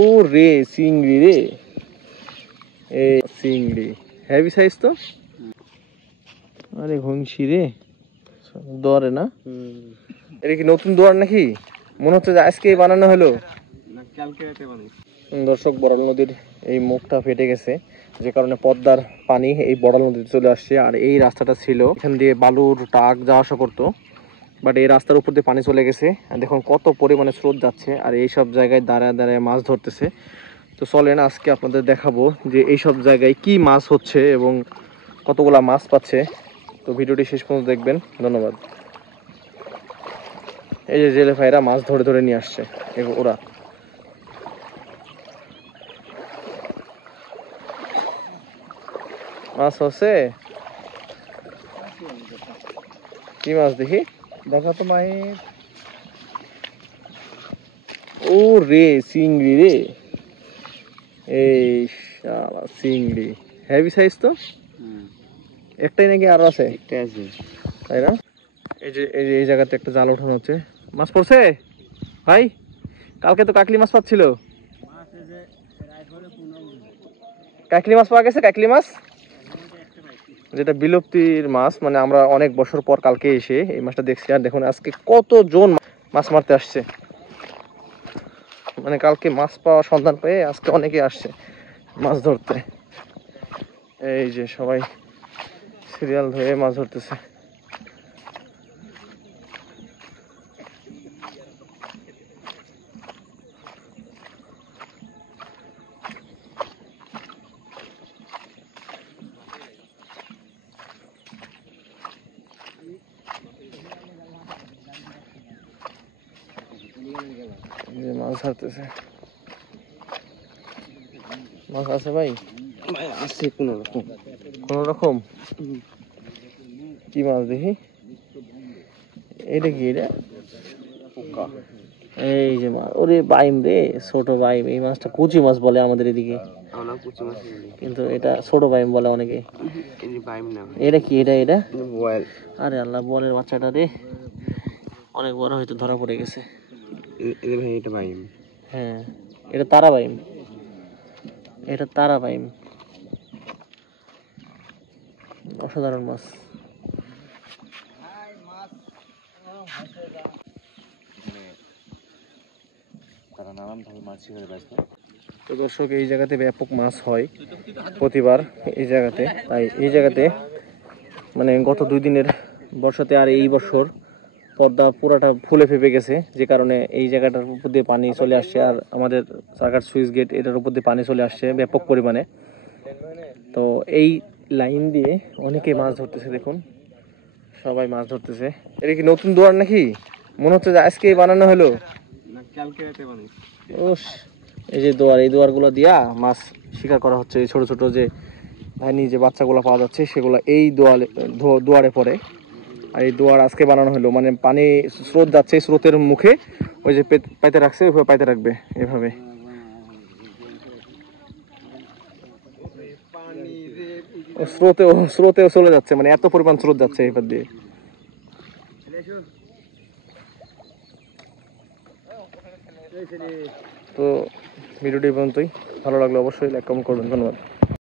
ও রে চিংড়ি রে, এই চিংড়ি হেভি সাইজ তো। আরে ঘুংসি রে, দোয়ারে না? এটা কি নতুন দোয়ার নাকি? মনে হচ্ছে যে আজকে বানানো হলো। দর্শক, বড়াল নদীর এই মুখটা ফেটে গেছে, যে কারণে পদ্মার পানি এই বড়াল নদীতে চলে আসছে। আর এই রাস্তাটা ছিল এখান দিয়ে বালুর ট্রাক যাওয়া আসা করতো, বাট এই রাস্তার উপর দিয়ে পানি চলে গেছে। আর দেখুন কত পরিমাণে স্রোত যাচ্ছে, আর এই সব জায়গায় দাঁড়ায় দাঁড়ায় মাছ ধরতেছে। তো চলেন আজকে আপনাদের দেখাবো যে এই সব জায়গায় কি মাছ হচ্ছে এবং কতগুলা মাছ পাচ্ছে। তো ভিডিওটি শেষ পর্যন্ত দেখবেন, ধন্যবাদ। এই যে জেলে ভাইরা মাছ ধরে ধরে নিয়ে আসছে ওরা। মাছ হচ্ছে, কি মাছ দেখি? দেখো তো মাই। ও রে চিংড়ি রে, এই শালা চিংড়ি হেভি সাইজ তো। একটাই নাকি আরো আছে? একটাই আছে, তাই না? এই জায়গাতে একটা জাল ওঠানো হচ্ছে। মাছ পড়ছে ভাই? কালকে তো কাকলি মাছ পাচ্ছিল। কাকলি মাছ পাওয়া গেছে? কাকলি মাছ যেটা বিলুপ্তির মাছ, মানে আমরা অনেক বছর পর কালকে এসে এই মাছটা দেখছি। আর দেখুন আজকে কতজন মাছ মারতে আসছে, মানে কালকে মাছ পাওয়া সন্ধান পেয়ে আজকে অনেকে আসছে মাছ ধরতে। এই যে সবাই সিরিয়াল ধরে মাছ ধরতেছে। মাছ ধরতেছে, মাছ আছে ভাই? আছে কোন রকম। কোন রকম? কি মাছ দেখি? এটা কি? এটা এই যে মাছ, ওরে বাইম রে, ছোট বাইম। এই মাছটা কুচি মাছ বলে আমাদের এদিকে, কিন্তু এটা ছোট বাইম বলে অনেকে। এটা কি? এটা আরে আল্লাহ, বলের বাচ্চাটা রে, অনেক বড় হয়তো ধরা পড়ে গেছে। হ্যাঁ, এটা তারা বাইম, এটা তারা বাইম। অসাধারণ মাছ। তো দর্শক, এই জায়গাতে ব্যাপক মাছ হয় প্রতিবার এই জায়গাতে। তাই এই জায়গাতে মানে গত 2 দিনের বর্ষাতে আর এই বছর পদ্মা পুরাটা ফুলে ফেপে গেছে, যে কারণে এই জায়গাটার উপর দিয়ে পানি চলে আসছে। আর আমাদের সার্কার সুইচ গেট, এটার উপর দিয়ে পানি চলে আসছে ব্যাপক পরিমাণে। তো এই লাইন দিয়ে অনেকে মাছ ধরতেছে, দেখুন সবাই মাছ ধরতেছে। এটা কি নতুন দোয়ার নাকি? মনে হচ্ছে যে আজকে বানানো হলো। এই যে দোয়ার, এই দোয়ারগুলো দিয়া মাছ শিকার করা হচ্ছে। এই ছোট ছোট যে ভাইনি যে বাচ্চাগুলো পাওয়া যাচ্ছে, সেগুলো এই দোয়ারে পড়ে। আর এই দোয়ার আজকে বানানো হলো, মানে পানি স্রোত যাচ্ছে, স্রোতের মুখে ওই যে পাইতে রাখছে, ওইভাবে পাইতে রাখবে এভাবে। স্রোতেও চলে যাচ্ছে, মানে এত পরিমাণ স্রোত যাচ্ছে এবার দিয়ে। তো ভিডিওটি পর্যন্তই, ভালো লাগলে অবশ্যই লাইক কমেন্ট করবেন, ধন্যবাদ।